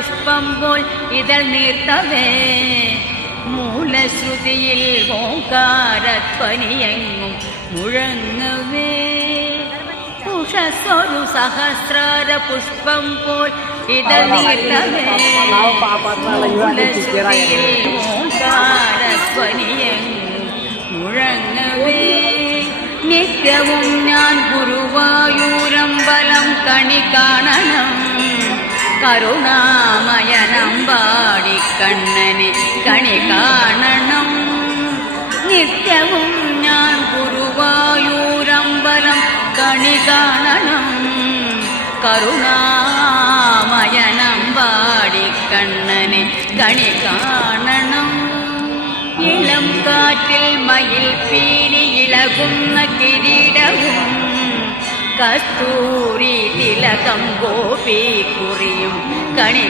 പുഷ്പം പോൽ ഇതൾ നീർത്തവേ മൂലശ്രുതിയിൽ ഓംകാരധ്വനിയെങ്ങും മുഴങ്ങവേ ഉഷസ്സൊരു സഹസ്രാര പുഷ്പം പോൽ ഇതൾ നീർത്തവേ മൂലശ്രുതിയിൽ ഓംകാരധ്വനിയെങ്ങും മുഴങ്ങവേ നിത്യവും ഞാൻ ഗുരുവായൂരമ്പലം കണി കാണണം കരുണാമയനമ്പാടി കണ്ണനെ കണി കാണണം നിത്യവും ഞാൻ ഗുരുവായൂരമ്പലം കണി കാണണം കരുണാമയനമ്പാടി കണ്ണനെ കണി കാണണം ഇളം കാറ്റിൽ മയിൽ പീലി ഇളകുന്ന കിരീടവും കസ്തൂരി തിലകം ഗോപി കുറിയും കണി